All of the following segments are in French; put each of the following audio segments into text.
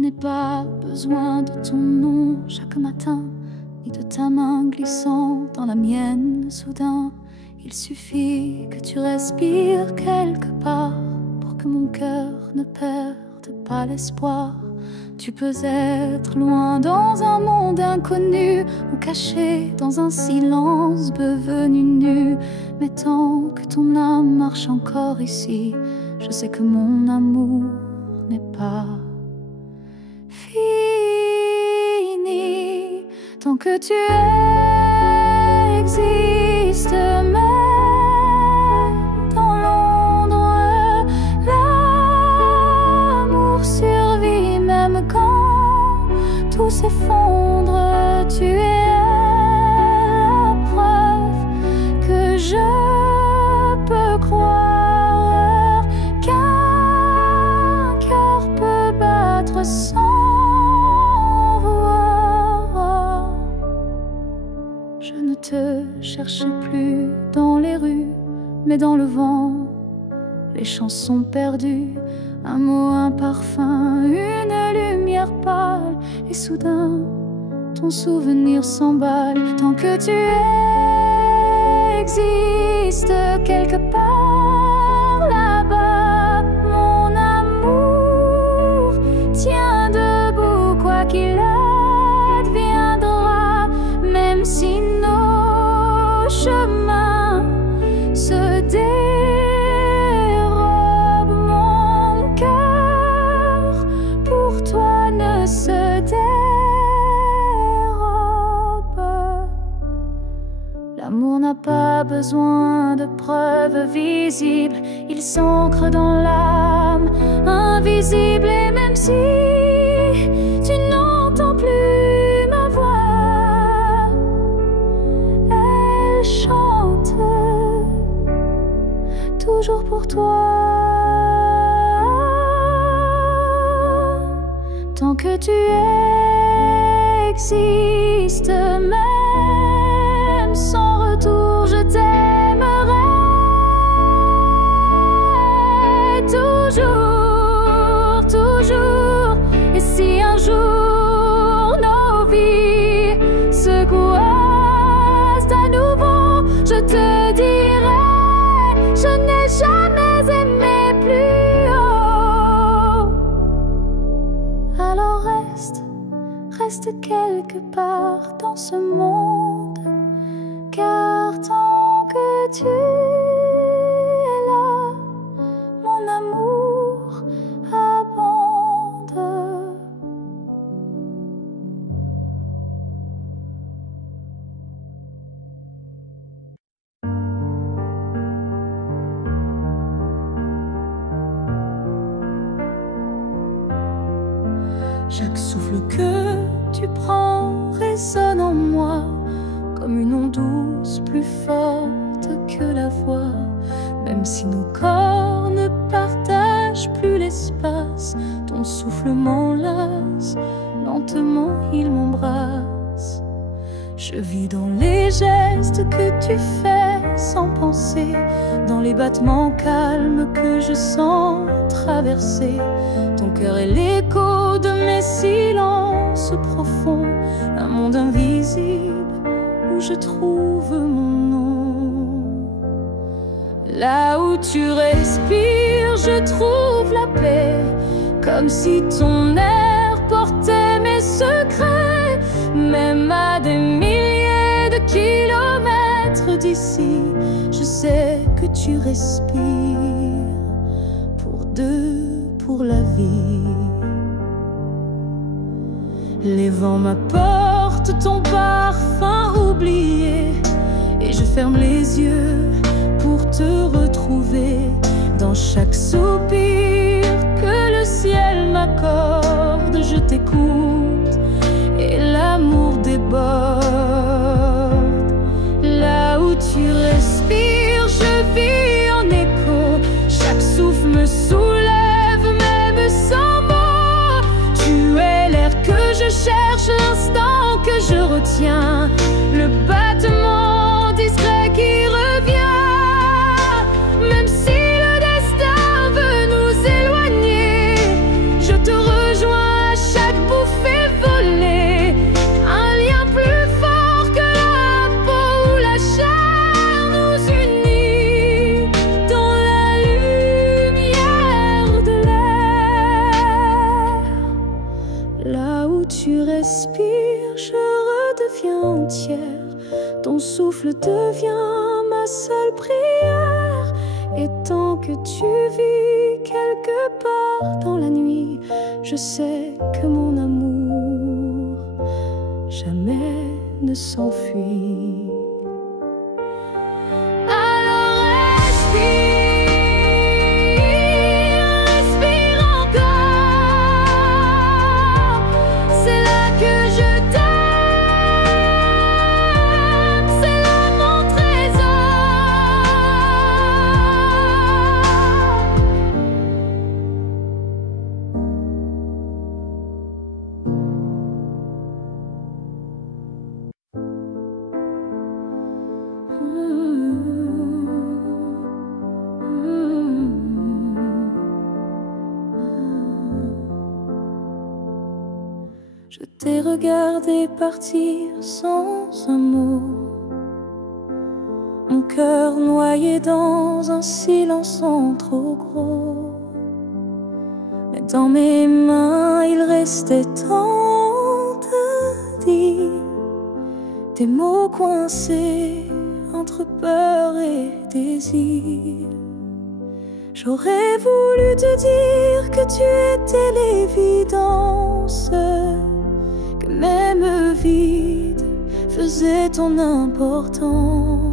n'ai pas besoin de ton nom chaque matin, ni de ta main glissant dans la mienne soudain. Il suffit que tu respires quelque part pour que mon cœur ne perde pas l'espoir. Tu peux être loin dans un monde inconnu ou caché dans un silence devenu nu. Mais tant que ton âme marche encore ici, je sais que mon amour n'est pas fini. Tant que tu existes, même dans l'ombre, l'amour survit. Même quand tout s'effondre, tu es la preuve que je peux croire qu'un cœur peut battre sans voir. Je ne te cherche plus dans les rues, mais dans le vent, les chansons perdues. Un mot, un parfum, une lumière pâle, et soudain, ton souvenir s'emballe. Tant que tu existes quelque part là-bas, mon amour tient debout, quoi qu'il adviendra. Même si nos chemins se dérobent, mon cœur pour toi ne se dérobe. L'amour n'a pas besoin de preuves visibles, il s'ancre dans l'âme invisible. Et même si tu n'entends plus ma voix, elle chante toujours pour toi. Tant que tu existes, même sans retour, je t'aimerai toujours, toujours. Et si un jour nos vies se croisent à nouveau, je te dirai, je n'ai jamais aimé plus haut. Alors reste quelque part dans ce monde, car tant que tu es là, mon amour abonde. Chaque souffle que tu prends résonne en moi comme une onde douce, plus forte que la voix. Même si nos corps ne partagent plus l'espace, ton souffle m'enlace, lentement il m'embrasse. Je vis dans les gestes que tu fais sans penser, dans les battements calmes que je sens traverser. Ton cœur est l'écho de mes silences profonds, un monde invisible où je trouve mon nom. Là où tu respires, je trouve la paix, comme si ton air portait mes secrets. Même à des milliers de kilomètres d'ici, je sais que tu respires pour deux, pour la vie. Les vents m'apportent ton parfum oublié, et je ferme les yeux pour te retrouver. Dans chaque soupir que le ciel m'accorde, je t'écoute et l'amour déborde. Là où tu respires, je vis en écho. Chaque souffle me soulève, même sans mots. Tu es l'air que je cherche, l'instant que je retiens, le battement discret qui revient. Même si le destin veut nous éloigner, je te rejoins à chaque seule prière. Et tant que tu vis quelque part dans la nuit, je sais que mon amour jamais ne s'enfuit. Alors respire encore. C'est là que je t'aime, c'est là mon Je t'ai regardé partir sans un mot, mon cœur noyé dans un silence trop gros. Mais dans mes mains il restait tant à dire, des mots coincés entre peur et désir. J'aurais voulu te dire que tu étais l'évidence, que même vide faisait ton importance,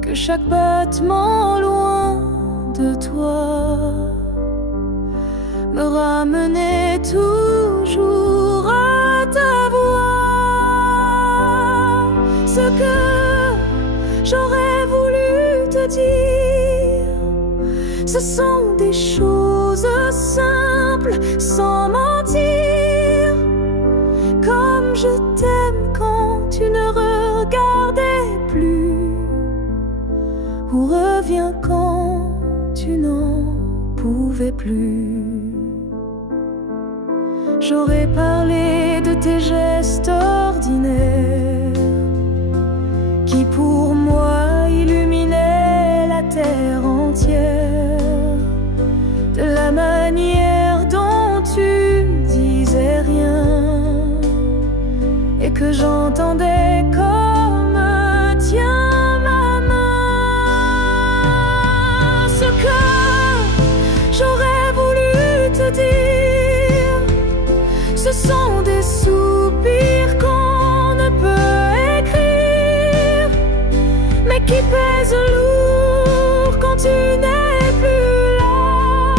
que chaque battement loin de toi me ramenait toujours à ta voix. Ce que j'aurais voulu te dire, ce sont des choses simples, sans mentir. Comme je t'aime quand tu ne regardais plus, ou reviens quand tu n'en pouvais plus. J'aurais parlé de tes gestes ordinaires qui pour moi illuminaient la terre entière, de la manière dont tu disais rien et que j'entendais comme tiens ma main. Ce que j'aurais voulu te dire, ce sont des soupirs qu'on ne peut écrire, mais qui pèsent lourd quand tu n'es plus là,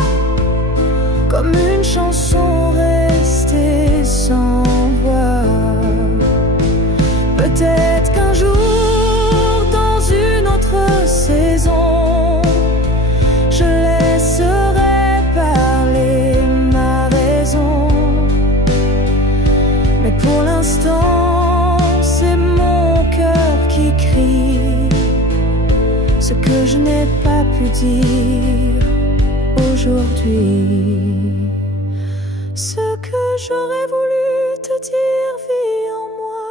comme une chanson restée sans voix. Peut-être qu'un jour, dans une autre saison, je laisserai parler ma raison. Mais pour l'instant, c'est mon cœur qui crie ce que je n'ai pas pu dire aujourd'hui. Ce que j'aurais voulu te dire vit en moi,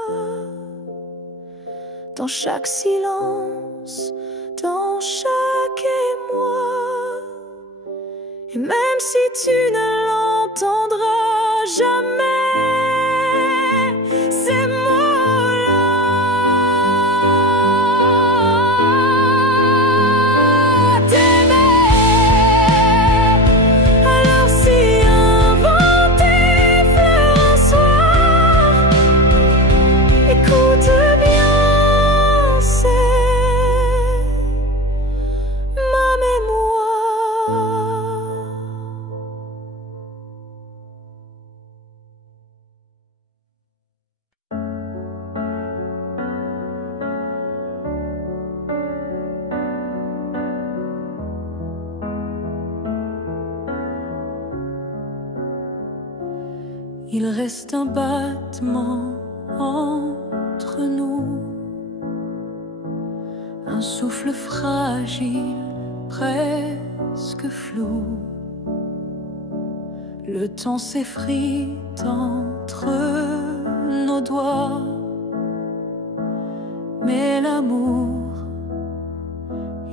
dans chaque silence, dans chaque émoi. Et même si tu ne l'entendras jamais, ces mots-là, t'aimer. Alors si un vent t'effleure un soir, écoute bien, c'est ma mémoire. Il reste un battement entre nous, un souffle fragile, presque flou. Le temps s'effrite entre nos doigts, mais l'amour,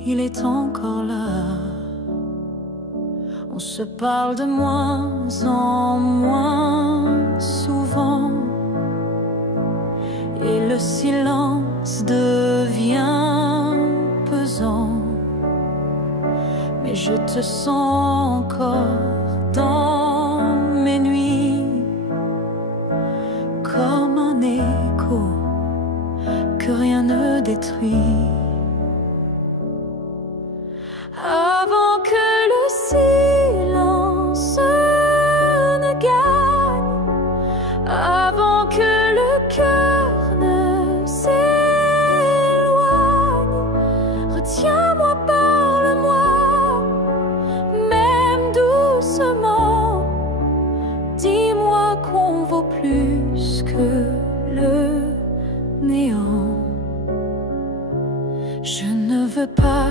il est encore là. On se parle de moins en moins souvent, et le silence devient Je te sens encore dans mes nuits, comme un écho que rien ne détruit. Avant que le silence ne gagne, avant que le cœur ne s'éloigne, retiens-moi, parle-moi, même doucement. Dis-moi qu'on vaut plus que le néant. Je ne veux pas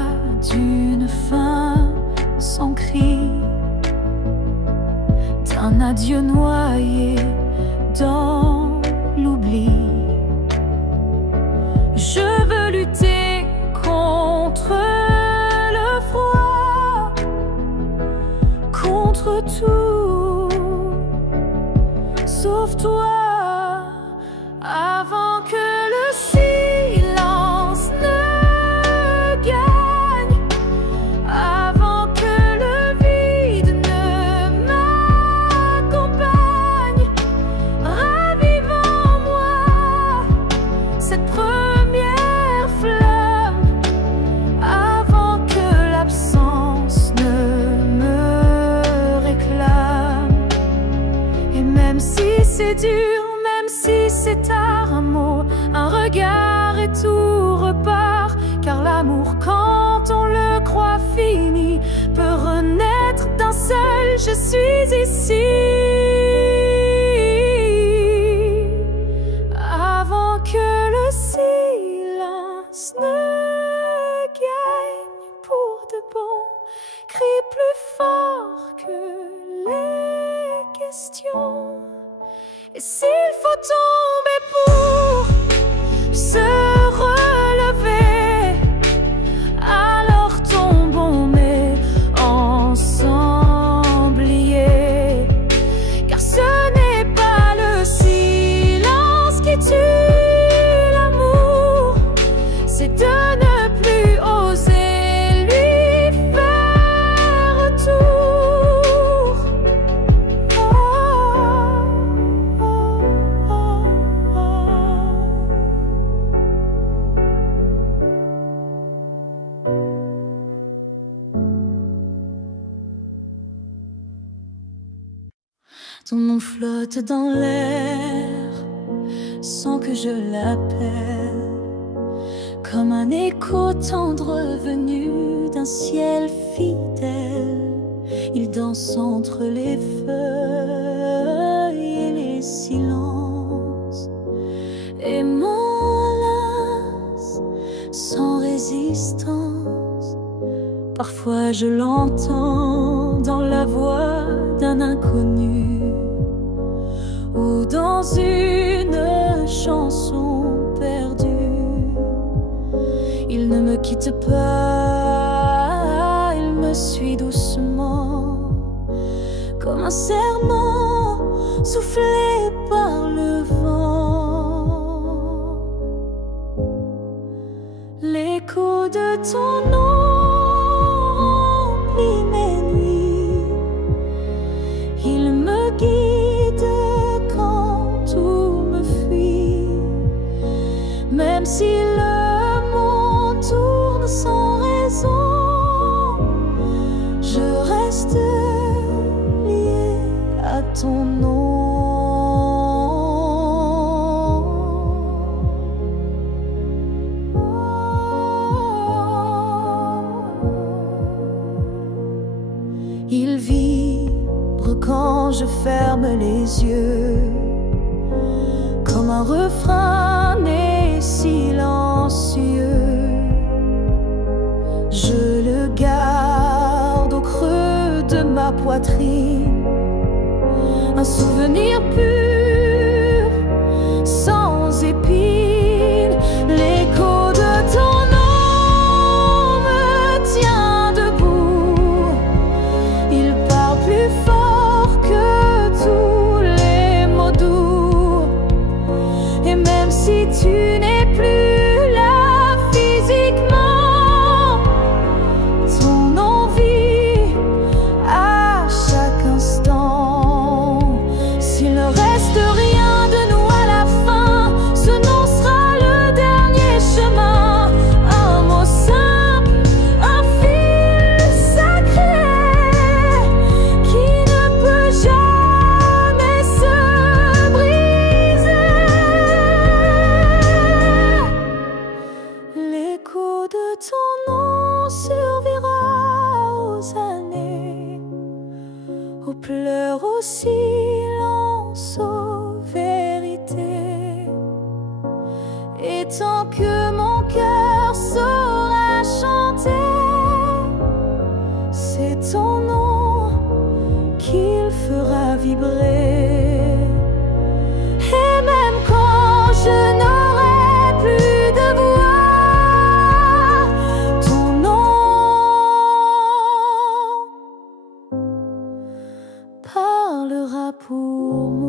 d'une fin sans cri, d'un adieu noyé dans l'oubli. Je veux lutter contre le froid, contre tout, sauf toi. Avant que le silence ne gagne, avant que le vide ne m'accompagne, ravive en moi cette première flamme, avant que l'absence ne me réclame. Et même si c'est dur, même si c'est tard, un mot, un regard et tout repart. Car l'amour, quand on le croit fini, peut renaître d'un seul je suis ici. Avant que le silence ne gagne pour de bon, crie plus fort que les questions. Et s'il faut tomber pour se relever, alors tombons mais ensemble liés. Car ce n'est pas le silence qui tue l'amour, c'est de ne plus oser lui faire retour. Ton nom flotte dans l'air sans que je l'appelle, comme un écho tendre venu d'un ciel fidèle. Il danse entre les feuilles et les silences et m'enlace sans résistance. Parfois je l'entends dans la voix d'un inconnu ou dans une chanson perdue. Il ne me quitte pas, il me suit doucement, comme un serment soufflé par le vent. L'écho de ton nom remplit mes nuits, il me guide quand tout me fuit. Même si le monde tourne sans raison, je reste lié à ton nom. Il vibre quand je ferme les yeux, comme un refrain né silencieux. Je le garde au creux de ma poitrine, un souvenir pur, sans épines. L'écho de ton nom me tient debout, il parle plus fort que tous les mots doux. Et même si tu n'es plus là physiquement, ton envie ton nom survivra aux années, aux pleurs, au silence, aux vérités. Et tant que mon cœur saura chanter, c'est ton nom qu'il fera vibrer. Et même quand je n'aurai plus de voix, ton nom parlera pour moi.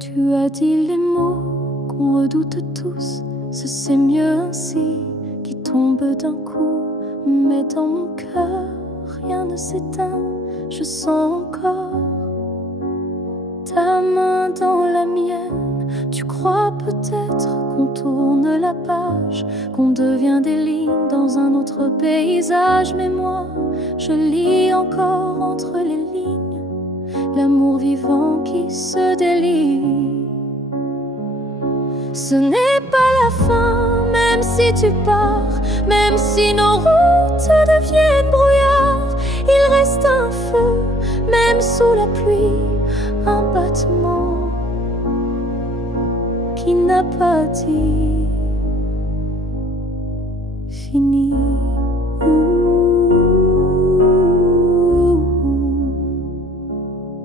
Tu as dit les mots qu'on redoute tous, ce c'est mieux ainsi, qui tombent d'un coup. Mais dans mon cœur, rien ne s'éteint, je sens encore ta main dans la mienne. Tu crois peut-être qu'on tourne la page, qu'on devient des lignes dans un autre paysage. Mais moi, je lis encore entre les lignes l'amour vivant qui se délie. Ce n'est pas la fin, même si tu pars, même si nos routes deviennent brouillard. Il reste un feu, même sous la pluie, un battement qui n'a pas dit fini.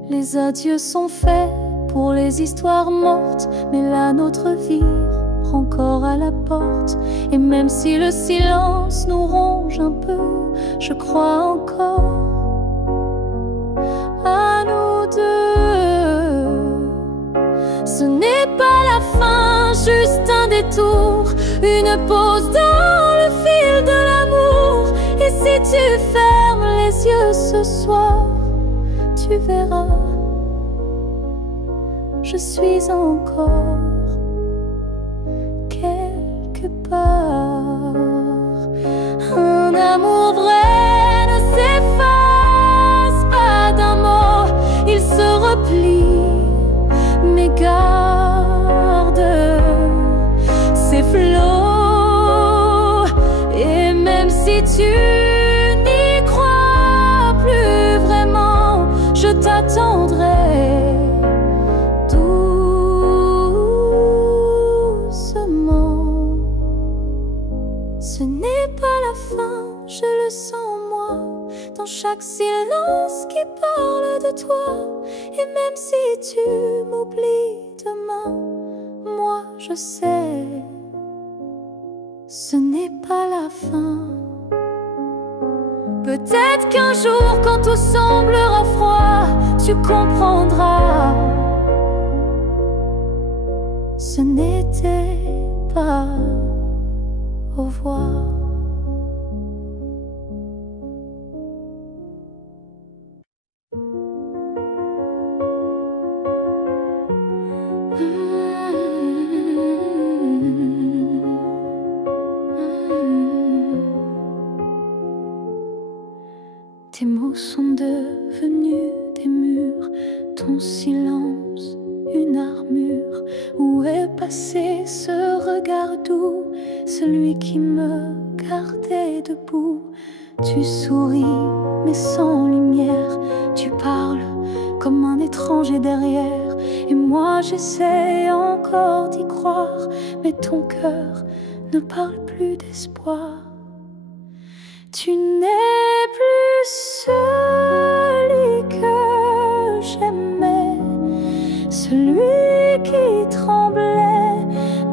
Les adieux sont faits pour les histoires mortes, mais la nôtre vie prend corps à la porte. Et même si le silence nous ronge un peu, je crois encore à nous deux. Ce n'est pas la fin, juste un détour, une pause dans le fil de l'amour. Et si tu fermes les yeux ce soir, tu verras, je suis encore quelque part. Un amour vrai ne s'efface pas d'un mot, il se replie, mais garde ses flots. Et même si tu n'y crois plus vraiment, je t'attendrai doucement. Ce n'est pas la fin, je le sens en moi, dans chaque silence qui parle de toi. Et même si tu m'oublies demain, moi je sais, ce n'est pas la fin. Peut-être qu'un jour, quand tout semblera froid, tu comprendras, ce n'était pas au revoir. Tes mots sont devenus des murs, ton silence une armure. Où est passé ce regard doux, celui qui me gardait debout? Tu souris mais sans lumière, tu parles comme un étranger derrière. Et moi j'essaie encore d'y croire, mais ton cœur ne parle plus d'espoir. Tu n'es plus celui que j'aimais, celui qui tremblait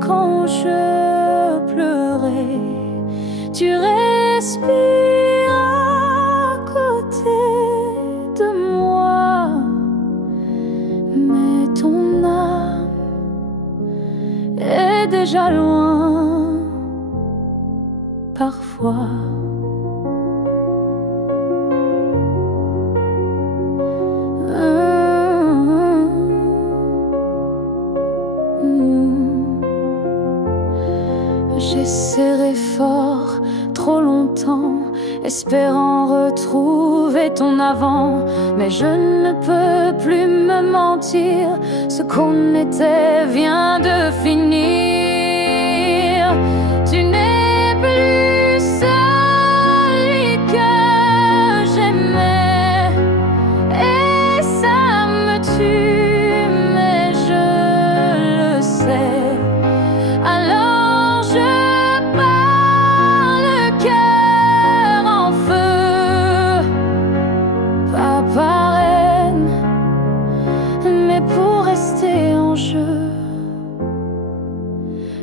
quand je pleurais. Tu respires à côté de moi, mais ton âme est déjà loin parfois. J'essaie serré fort trop longtemps, espérant retrouver ton avant. Mais je ne peux plus me mentir, ce qu'on était vient de finir. Tu n'es plus celui que j'aimais, et ça me tue, mais je le sais. Alors je pars le cœur en feu, pas par haine, mais pour rester en jeu.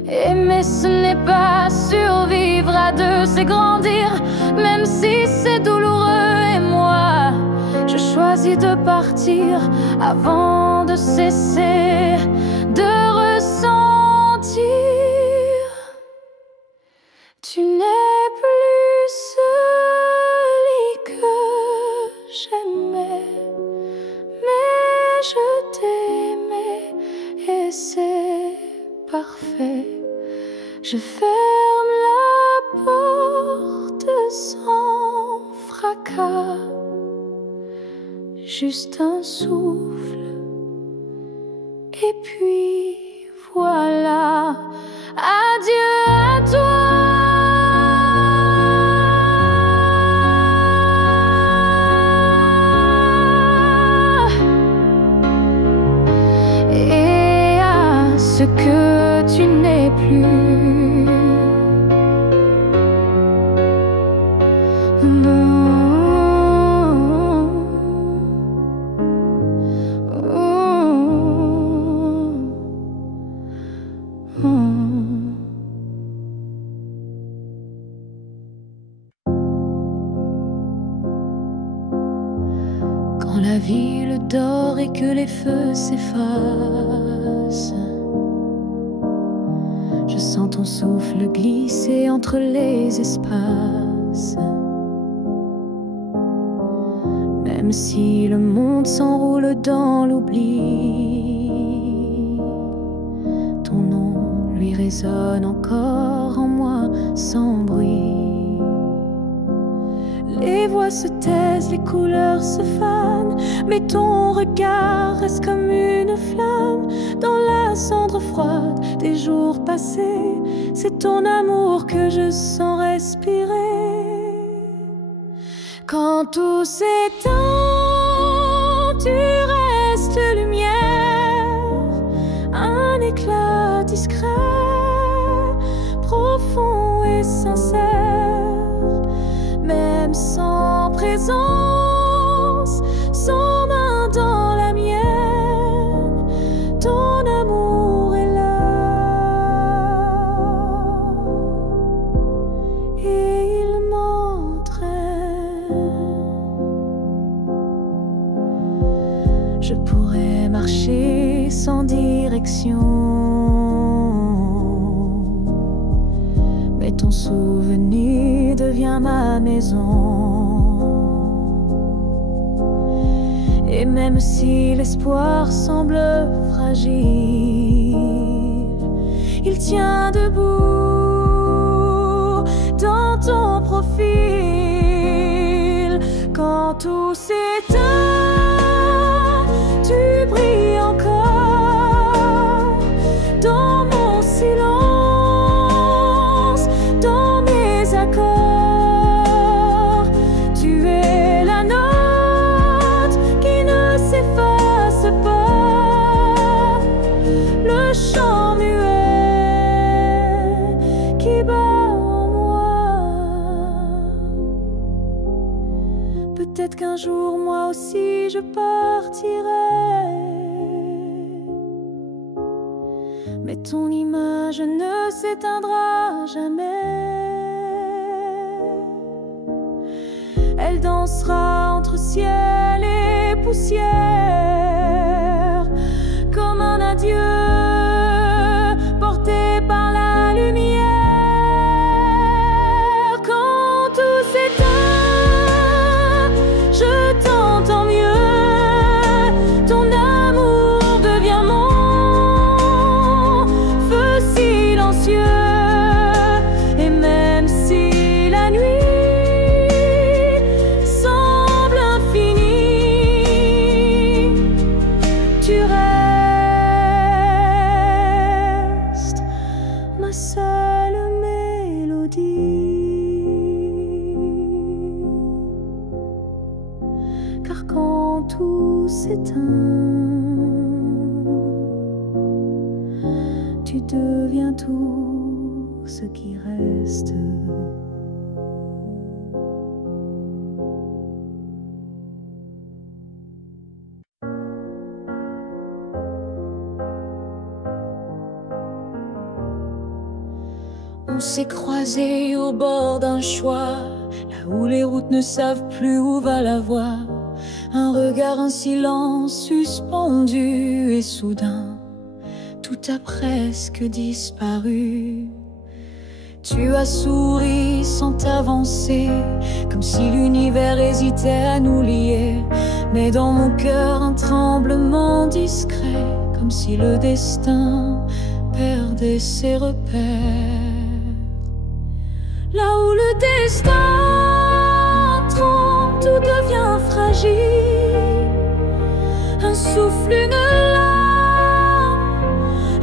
Aimer, ce n'est pas survivre à deux, c'est grandir, même si c'est douloureux. Et moi, je choisis de partir avant de cesser de ressentir. Tu n'es plus celui que j'aimais, mais je t'aimais et c'est parfait. Je ferme la porte sans fracas, juste un souffle, et puis voilà. Adieu à toi. Et à ce que tu n'es plus. Quand la ville dort et que les feux s'effacent, je sens ton souffle glisser entre les espaces. Même si le monde s'enroule dans l'oubli, ton nom lui résonne encore en moi sans bruit. Les voix se taisent, les couleurs se fanent, mais ton regard reste comme une flamme dans la cendre froide des jours passés. C'est ton amour que je sens respirer. Quand tout s'éteint, tu restes lumière, un éclat discret, profond et sincère. Même sans présence, sans main dans la mienne, ton amour est là et il m'entraîne. Je pourrais marcher sans direction, mais ton souvenir devient ma maison. Et même si l'espoir semble fragile, il tient debout dans ton profil. Quand tout s'éteint, tu brilles encore dans mon silence, dans mes accords. Tu es la note qui ne s'efface pas, le chant muet qui bat en moi. Peut-être qu'un jour moi aussi je partirai, mais ton image ne s'éteindra jamais. Elle dansera entre ciel et poussière, comme un adieu porté par la lumière. Quand tout s'éteint, je t'entends mieux, ton amour devient mon feu silencieux, et s'éteint, tu deviens tout ce qui reste. On s'est croisés au bord d'un choix, là où les routes ne savent plus où va la voie. Un regard, un silence suspendu, et soudain, tout a presque disparu. Tu as souri sans t'avancer, comme si l'univers hésitait à nous lier. Mais dans mon cœur, un tremblement discret, comme si le destin perdait ses repères. Là où le destin tremble, tout devient fragile. Un souffle, une larme,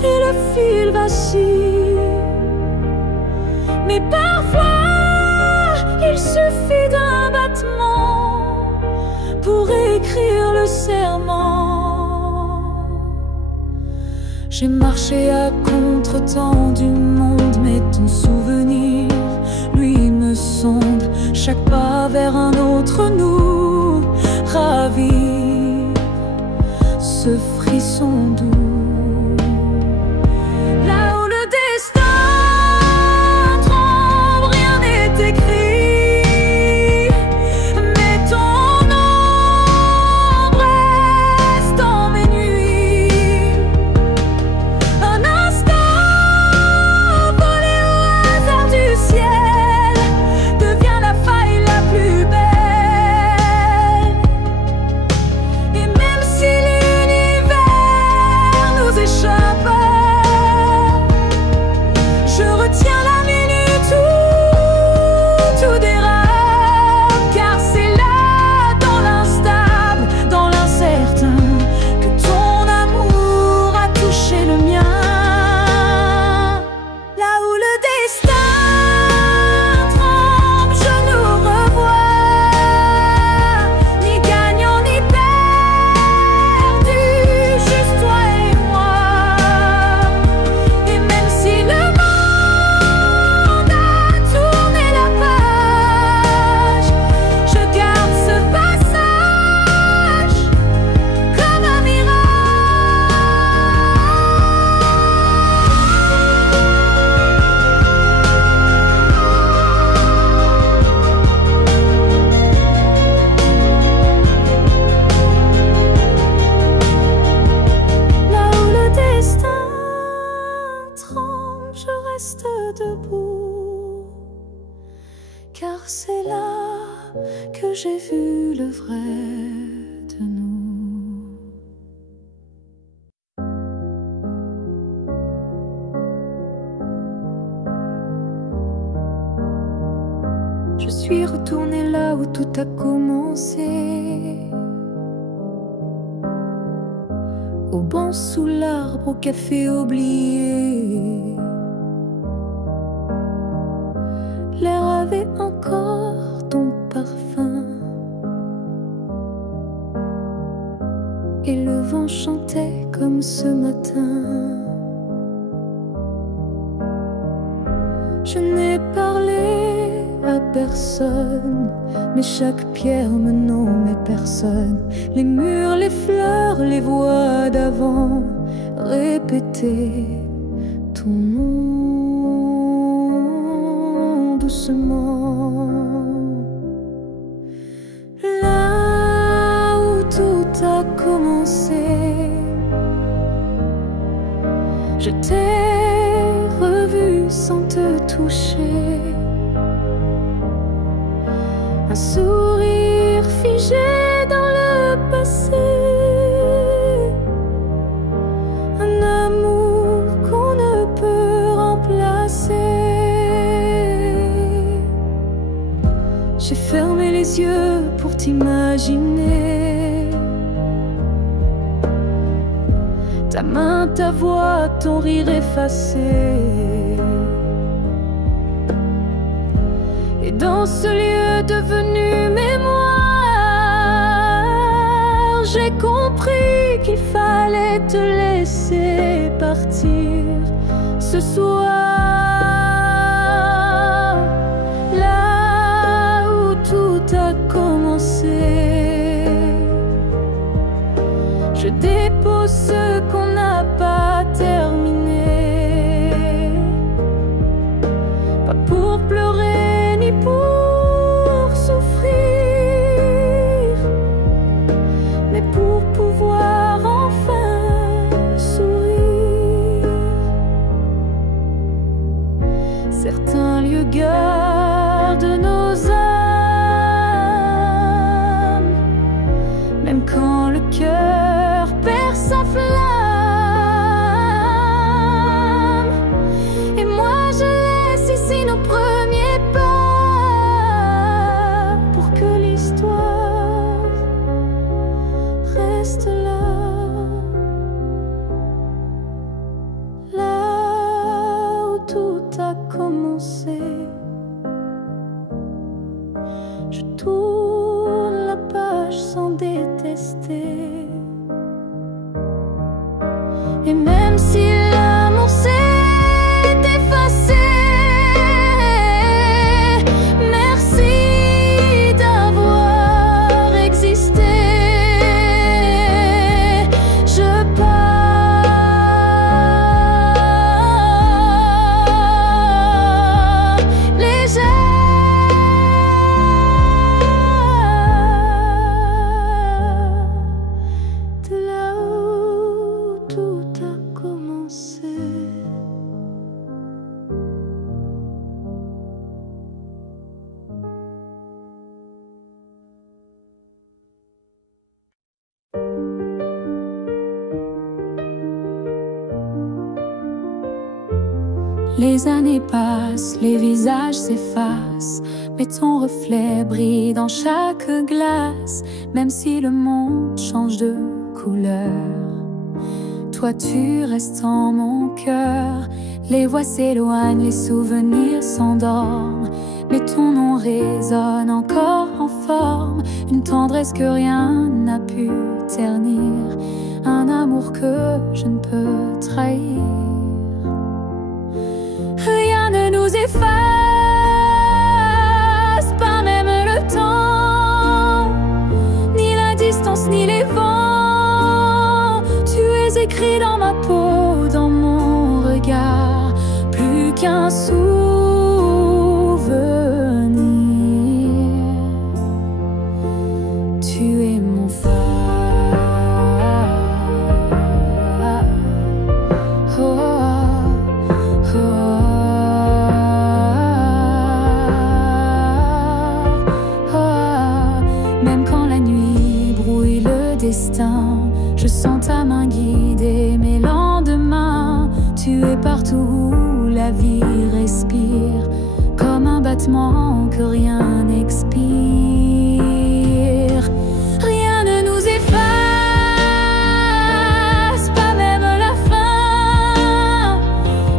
et le fil vacille. Mais parfois, il suffit d'un battement pour écrire le serment. J'ai marché à contre-temps du monde, mais ton souvenir, lui, me sonde. Chaque pas vers un autre nous ravive ce frisson doux. Là où le destin tremble, rien n'est écrit, mais ton ombre reste dans mes nuits. Un instant volé au hasard du ciel devient la faille la plus belle. Et même si l'univers nous échappe, je retiens la minute où tout dérape. Car c'est là, dans l'instable, dans l'incertain, que ton amour a touché le mien. Là où le destin tremble, je nous revois, ni gagnant ni perdu, juste toi et moi. Et même si le monde a tourné la page, je garde ce passage comme un Là où le destin tremble, je reste debout, car c'est là que j'ai vu le vrai de nous. Je suis retournée là où tout a commencé, au banc sous l'arbre, au café oublié. L'air avait encore ton parfum, et le vent chantait comme ce matin. Je n'ai parlé à personne, mais chaque pierre me nommait personne. Les murs, les fleurs, les voix d'avant répétaient ton nom doucement. Là où tout a commencé, je t'ai revu sans te toucher. Un sourire figé dans le passé, un amour qu'on ne peut remplacer. J'ai fermé les yeux pour t'imaginer, ta main, ta voix, ton rire effacé. Et dans ce lieu devenu mémoire, j'ai compris qu'il fallait te laisser partir ce soir, là où tout a commencé. Je dépose ce qu'on n'a pas terminé, pas pour pleurer ni pour souffrir, mais pour pouvoir enfin sourire. Certains lieux gardent nos âmes, même quand le cœur perd sa flamme. Et moi je laisse ici nos premiers pas, pour que l'histoire reste là, là où tout a commencé. Je tourne la page sans détester. Et même si l'amour s'est effacé, merci d'avoir existé. Je pars légère de là où tout a commencé. Les années passent, les visages s'effacent, mais ton reflet brille dans chaque glace. Même si le monde change de couleur, toi tu restes en mon cœur. Les voix s'éloignent, les souvenirs s'endorment, mais ton nom résonne encore en forme. Une tendresse que rien n'a pu ternir, un amour que je ne peux trahir. Rien ne nous efface, pas même le temps, ni la distance, ni les vents. Tu es écrit dans ma peau, dans mon regard, plus qu'un souvenir. Tu es mon phare. Je sens ta main guider mes lendemains. Tu es partout où la vie respire, comme un battement que rien n'expire. Rien ne nous efface, pas même la fin,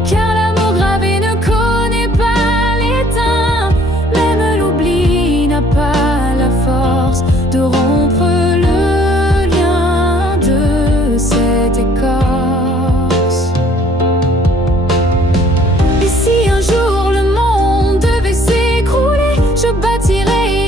car l'amour gravé ne connaît pas l'étain. Même l'oubli n'a pas la force de rompre cette écorce. Et si un jour le monde devait s'écrouler, je bâtirai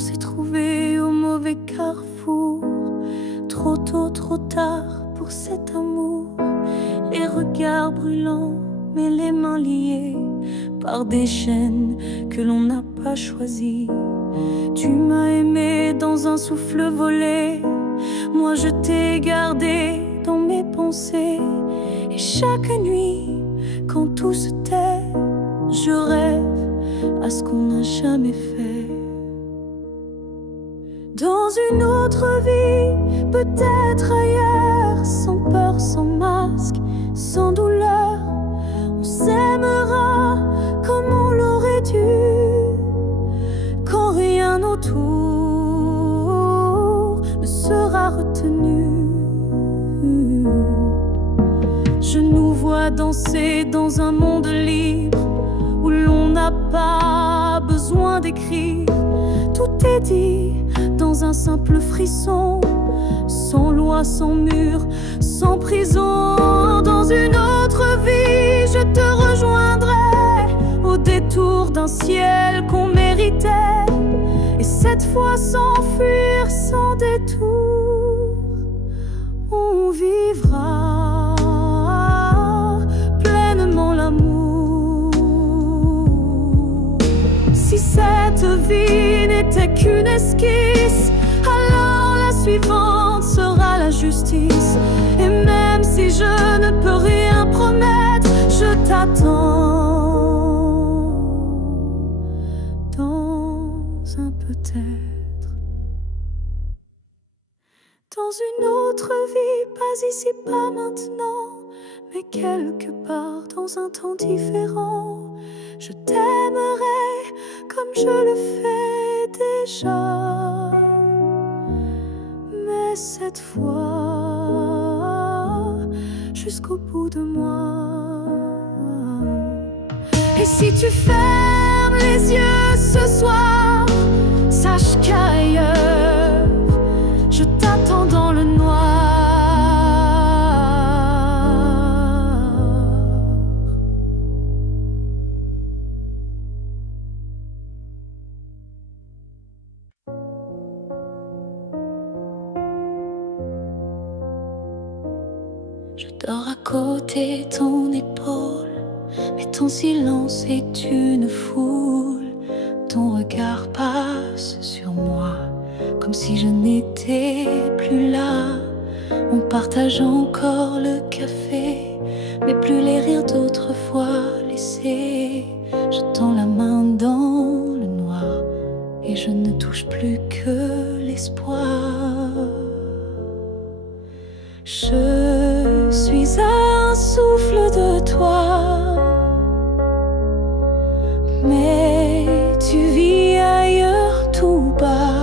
s'est trouvé au mauvais carrefour, trop tôt, trop tard pour cet amour. Les regards brûlants, mais les mains liées par des chaînes que l'on n'a pas choisies. Tu m'as aimé dans un souffle volé, moi je t'ai gardé dans mes pensées. Et chaque nuit, quand tout se tait, je rêve à ce qu'on n'a jamais fait. Dans une autre vie, peut-être ailleurs, sans peur, sans masque, sans douleur, on s'aimera comme on l'aurait dû, quand rien autour ne sera retenu. Je nous vois danser dans un monde libre, où l'on n'a pas besoin d'écrire. Tout est dit dans un simple frisson, sans loi, sans mur, sans prison. Dans une autre vie, je te rejoindrai au détour d'un ciel qu'on méritait, et cette fois sans fuir, sans détour, on vivra pleinement l'amour. Si cette vie n'était qu'une esquisse, alors la suivante sera la justice. Et même si je ne peux rien promettre, je t'attends dans un peut-être. Dans une autre vie, pas ici, pas maintenant, mais quelque part dans un temps différent, je t'aimerai comme je le fais déjà. Mais cette fois, jusqu'au bout de moi. Et si tu fermes les yeux ce soir, sache qu'ailleurs, je t'attends dans le noir. Je dors à côté de ton épaule, mais ton silence est une foule. Ton regard passe sur moi, comme si je n'étais plus là. On partage encore le café, mais plus les rires d'autrefois laissés. Je tends la main dans le noir, et je ne touche plus que l'espoir. Je suis un souffle de toi, mais tu vis ailleurs tout bas.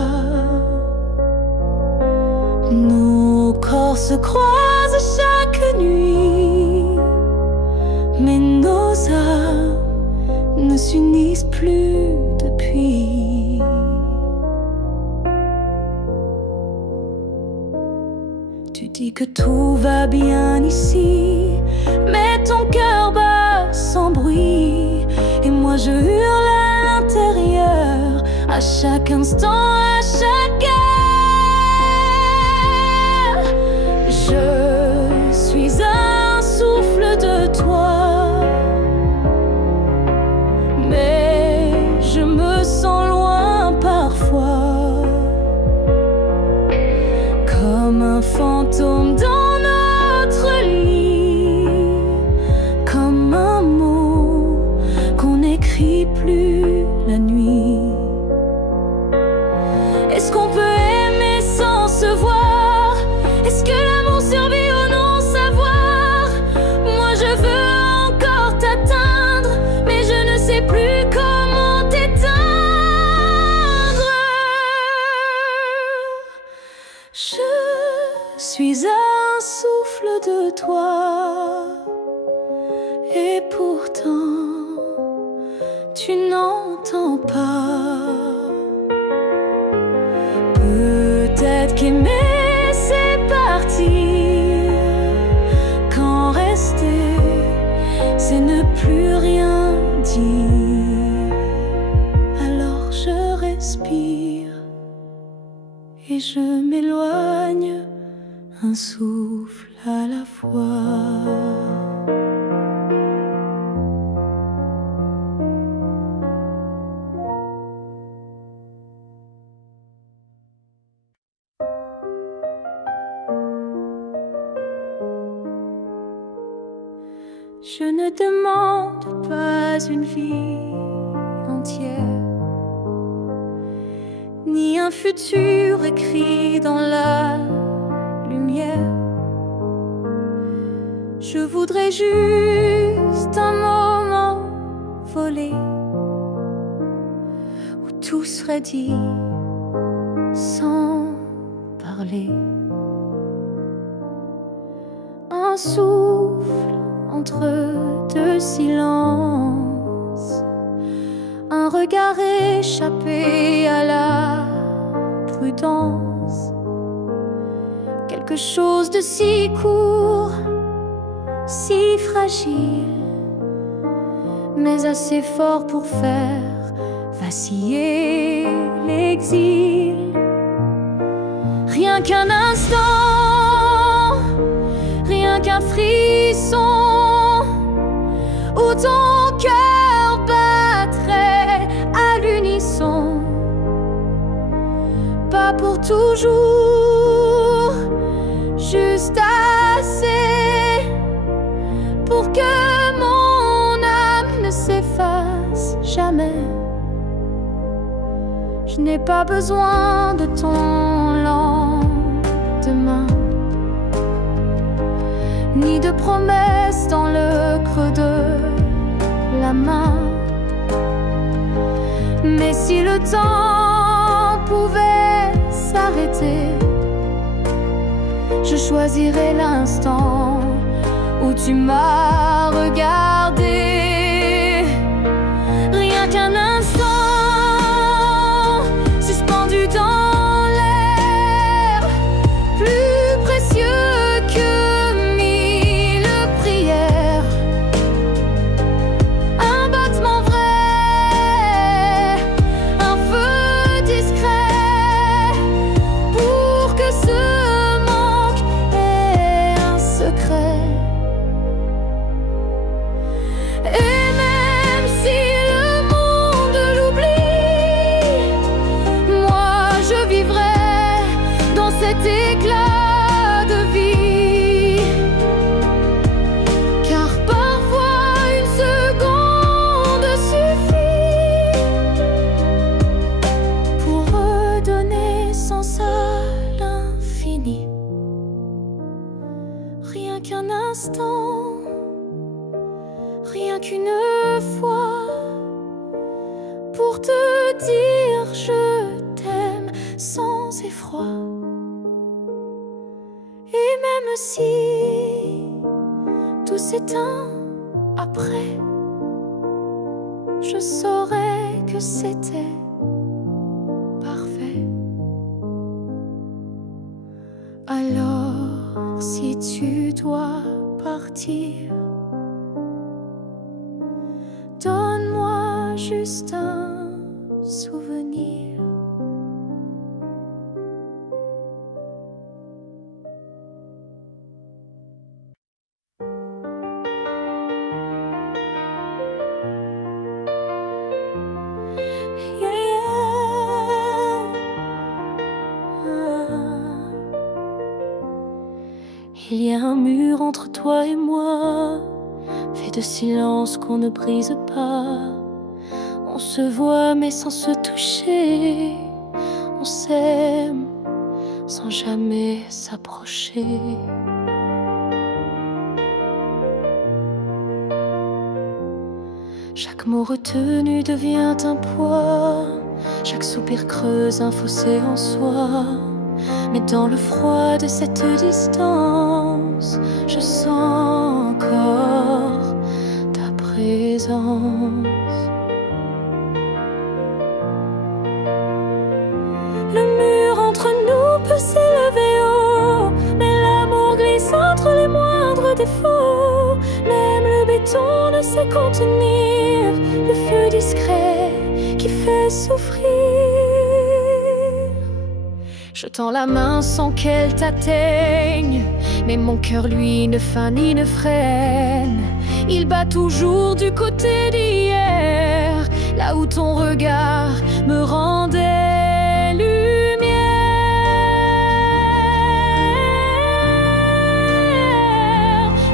Nos corps se croisent chaque nuit, mais nos âmes ne s'unissent plus depuis. Tu dis que tout va bien ici, mais ton cœur bat sans bruit. Et moi je hurle à l'intérieur, à chaque instant, à chaque heure. Je suis un souffle de toi, mais je me sens loin parfois, comme un fantôme dans notre lit, comme un mot qu'on n'écrit plus la nuit. Est-ce qu'on peut aimer sans se voir? Est-ce que l'amour survit au non-savoir? Moi je veux encore t'atteindre, mais je ne sais plus comment t'éteindre. Je suis un souffle de toi, et pourtant tu n'entends pas. Peut-être qu'aimer c'est partir, quand rester c'est ne plus rien dire. Alors je respire m'éloigne, un souffle à la fois. Je ne demande pas une vie entière, ni un futur écrit dans la lumière. Je voudrais juste un moment volé où tout serait dit sans parler. Un souffle entre deux silences, un regard échappé à la prudence, quelque chose de si court, si fragile, mais assez fort pour faire vaciller l'exil. Rien qu'un instant, rien qu'un frisson, où ton cœur battrait à l'unisson. Pas pour toujours, juste assez pour que mon âme ne s'efface jamais. Je n'ai pas besoin de ton lendemain, ni de promesses dans le creux de la main. Mais si le temps pouvait s'arrêter, je choisirais l'instant où tu m'as regardé. Rien qu'un instant, suspendu dans l'air, plus précieux que rien qu'une fois, pour te dire je t'aime sans effroi. Et même si tout s'éteint après, je saurais que c'était parfait. Alors si tu dois partir, donne-moi juste un souvenir. Il y a un mur entre toi et moi, fait de silence qu'on ne brise pas. On se voit mais sans se toucher, on s'aime sans jamais s'approcher. Chaque mot retenu devient un poids, chaque soupir creuse un fossé en soi. Mais dans le froid de cette distance, je sens encore ta présence. Le mur entre nous peut s'élever haut, mais l'amour glisse entre les moindres défauts. Même le béton ne sait contenir le feu discret qui fait souffrir. Je tends la main sans qu'elle t'atteigne. Mais mon cœur, lui, ne feint ni ne freine. Il bat toujours du côté d'hier, là où ton regard me rendait lumière.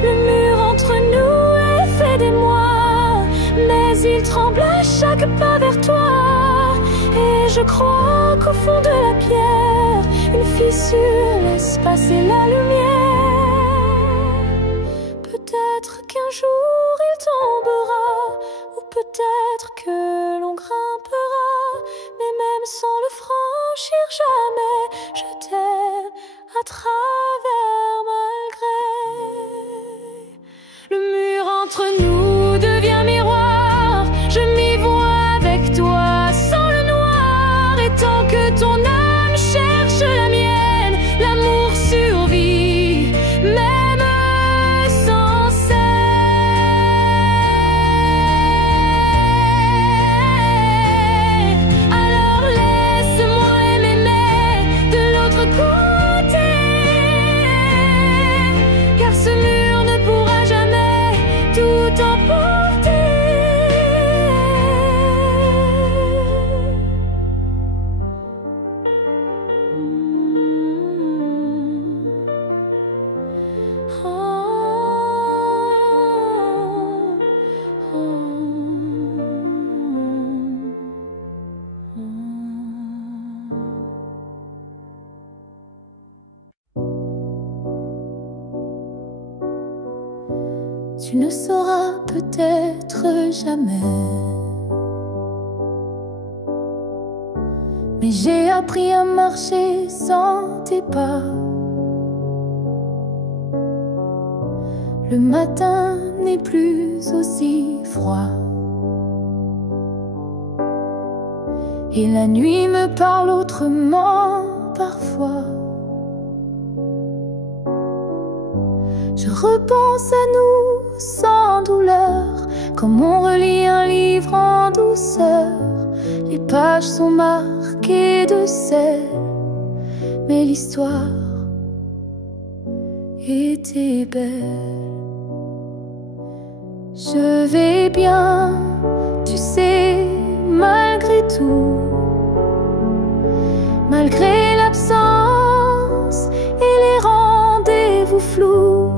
Le mur entre nous est fait d'émoi, mais il tremble à chaque pas vers toi. Et je crois qu'au fond de la pierre, une fissure laisse passer la lumière. Peut-être qu'un jour il tombera, ou peut-être que l'on grimpera, mais même sans le franchir jamais, je t'aime à travers malgré. Le mur entre nous devient miroir, je m'y vois avec toi sans le noir. Et tant que ton âme cherche la mienne, l'amour survit, même sans cesse. Alors laisse-moi m'aimer de l'autre côté, car ce mur ne pourra jamais tout emporter. Tu ne sauras peut-être jamais, mais j'ai appris à marcher sans tes pas. Le matin n'est plus aussi froid, et la nuit me parle autrement parfois. Je repense à nous sans douleur, comme on relit un livre en douceur. Les pages sont marquées de sel, mais l'histoire était belle. Je vais bien, tu sais, malgré tout, malgré l'absence et les rendez-vous flous.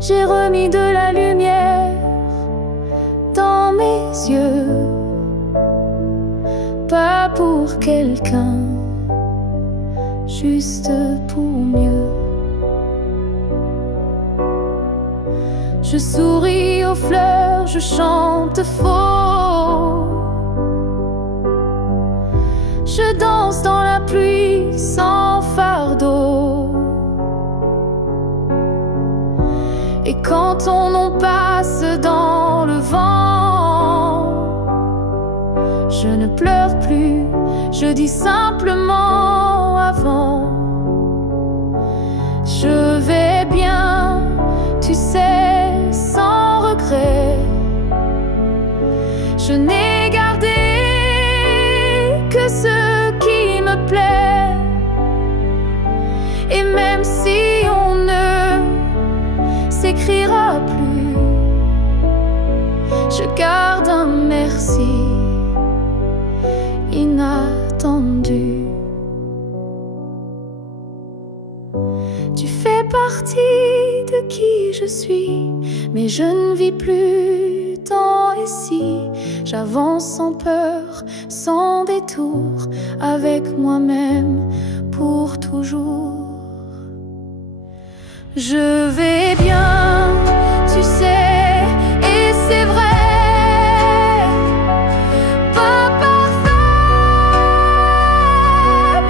J'ai remis de la lumière dans mes yeux, pas pour quelqu'un, juste pour mieux. Je souris aux fleurs, je chante faux. Je danse dans la pluie sans fardeau. Et quand ton nom passe dans le vent, je ne pleure plus, je dis simplement avant. Je vais bien, tu sais, sans regret. Je n'ai gardé que ce qui me plaît. Et même si on ne s'écrira plus, je garde un merci inattendu. Tu fais partie de qui je suis, mais je ne vis plus tant ici. J'avance sans peur, sans détour, avec moi-même pour toujours. Je vais bien, tu sais, et c'est vrai. Pas parfait,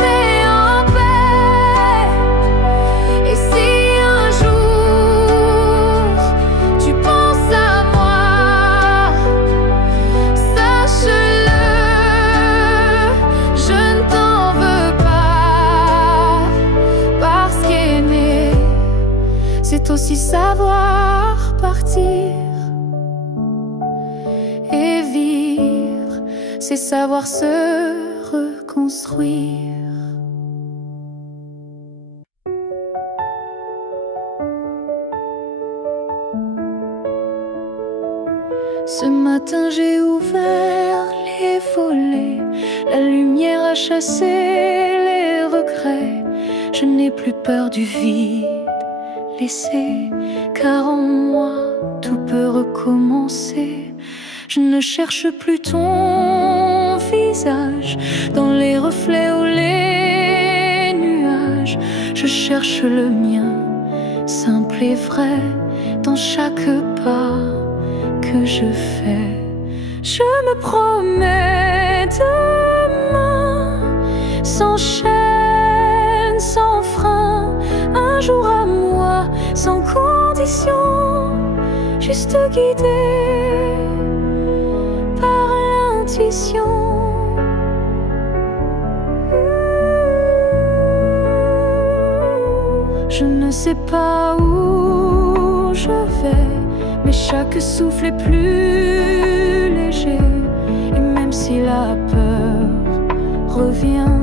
mais en paix. Et si un jour tu penses à moi, sache-le, je ne t'en veux pas. Parce qu'aimer, c'est aussi savoir partir. Et vivre, c'est savoir se reconstruire. Ce matin j'ai ouvert les volets, la lumière a chassé les regrets. Je n'ai plus peur du vide laissé, car en moi tout peut recommencer. Je ne cherche plus ton visage dans les reflets ou les nuages. Je cherche le mien, simple et vrai, dans chaque pas que je fais. Je me promets demain, sans chaîne, sans frein, un jour à moi, sans condition, juste guidé par l'intuition. Je ne sais pas où je vais, mais chaque souffle est plus léger. Et même si la peur revient,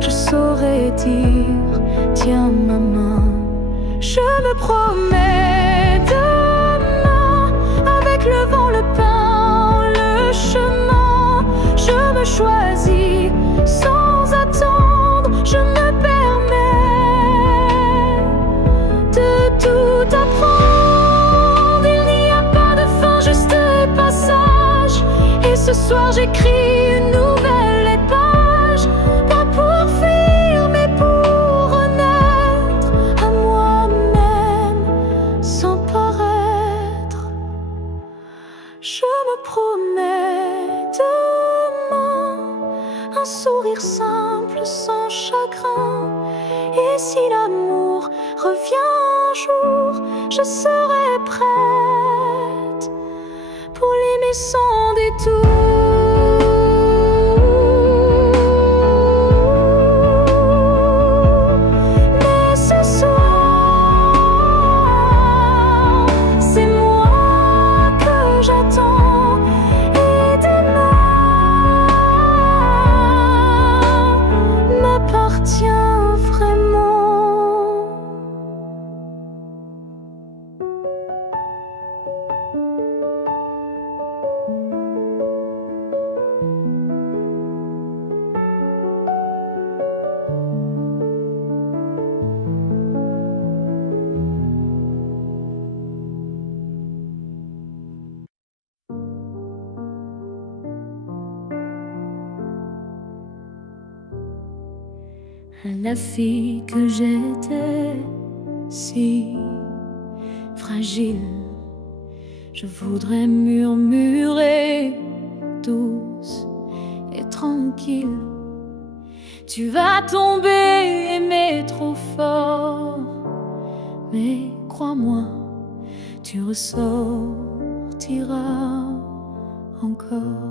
je saurais dire, tiens ma main. Je me promets demain, avec le vent, le pain, le chemin. Je me choisis sans attendre, je me permets de tout apprendre. Il n'y a pas de fin, juste passage. Et ce soir j'écris une nouvelle page, pas pour fuir mais pour renaître à moi-même sans paraître. Je me promets demain, un sourire simple sans chagrin. Et si l'amour revient un jour, je serai prête pour l'aimer sans détour. Mais ce soir, c'est moi que j'attends. Et demain m'appartient vraiment. La fille que j'étais, si fragile, je voudrais murmurer douce et tranquille. Tu vas tomber, aimer trop fort, mais crois-moi, tu ressortiras encore.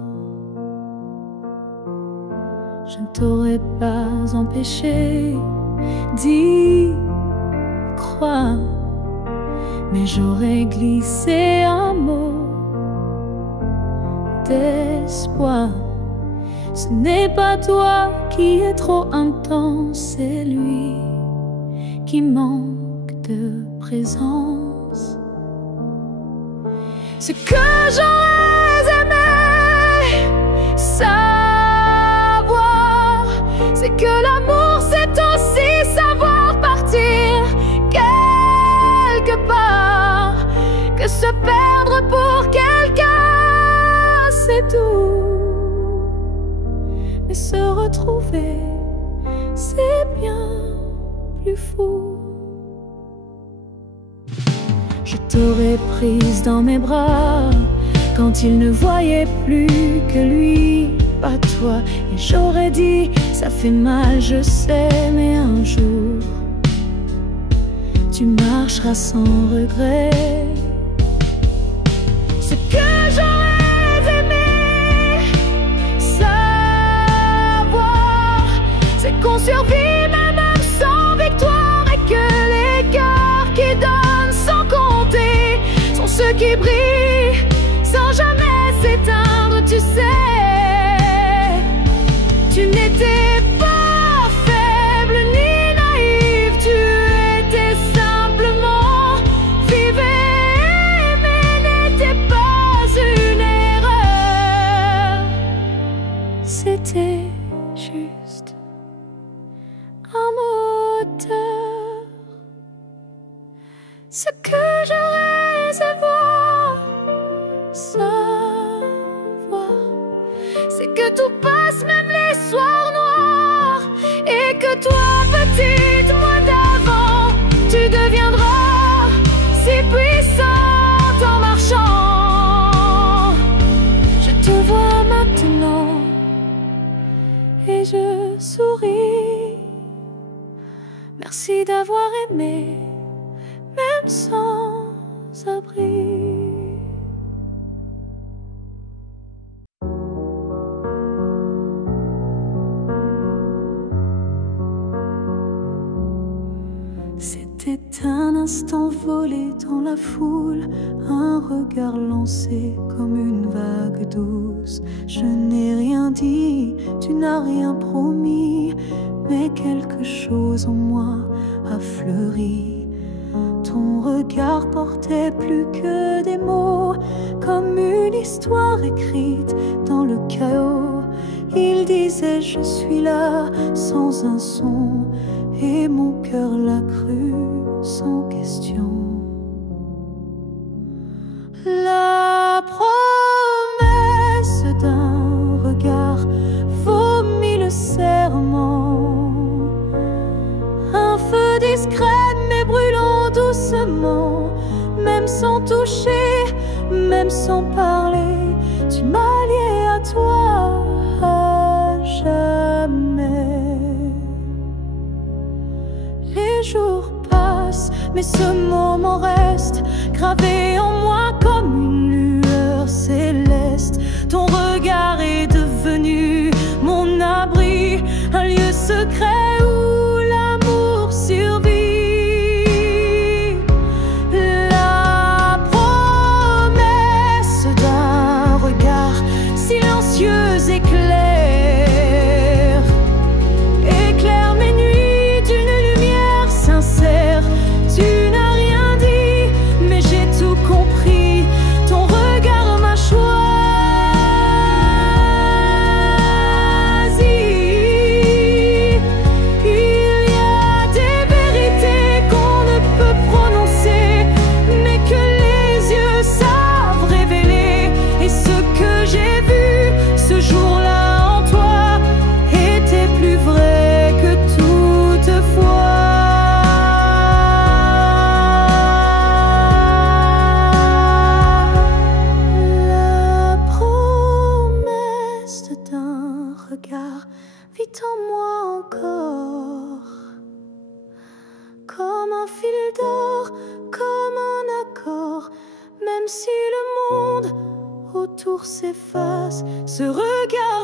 Je ne t'aurais pas empêché d'y croire, mais j'aurais glissé un mot d'espoir. Ce n'est pas toi qui es trop intense, c'est lui qui manque de présence. Ce que j'aurais aimé savoir, c'est que l'amour c'est aussi savoir partir quelque part, que se perdre pour quelqu'un c'est doux, mais se retrouver c'est bien plus fou. Je t'aurais prise dans mes bras quand il ne voyait plus que lui, pas toi. Et j'aurais dit, ça fait mal, je sais, mais un jour tu marcheras sans regret. Ce que j'aurais aimé savoir, c'est qu'on survit même sans victoire, et que les cœurs qui donnent sans compter sont ceux qui brillent sans jamais s'éteindre. Tu sais, tu n'étais pas faible ni naïf, tu étais simplement vivais Ce que j'aurais à savoir, c'est que tout passe, même les soirs noirs, et que toi, petite moi d'avant, tu deviendras si puissante en marchant. Je te vois maintenant et je souris. Merci d'avoir aimé, même sans abri. C'était un instant volé dans la foule, un regard lancé comme une vague douce. Je n'ai rien dit, tu n'as rien promis, mais quelque chose en moi a fleuri. Ton regard portait plus que des mots, comme une histoire écrite dans le chaos. Il disait je suis là sans un son, et mon cœur l'a cru sans question. La promesse d'un regard vaut mille serments. Un feu discret mais brûlant doucement, même sans toucher, même sans parler, tu m'as lié à toi à jamais. Les jours passent, mais ce moment reste gravé en moi comme une lueur céleste. Ton regard est devenu mon abri, un lieu secret où l'amour survit. La promesse d'un regard silencieux éclaire mes nuits d'une lumière sincère. Tu n'as rien dit, mais j'ai tout compris. Ton regard m'a choisi. Il y a des vérités qu'on ne peut prononcer, mais que les yeux savent révéler. Et ce que j'ai vu ce jour-là en toi était plus vrai que toutefois. La promesse d'un regard vit en moi encore, comme un fil d'or, comme un accord. Même si le monde autour s'efface, ce regard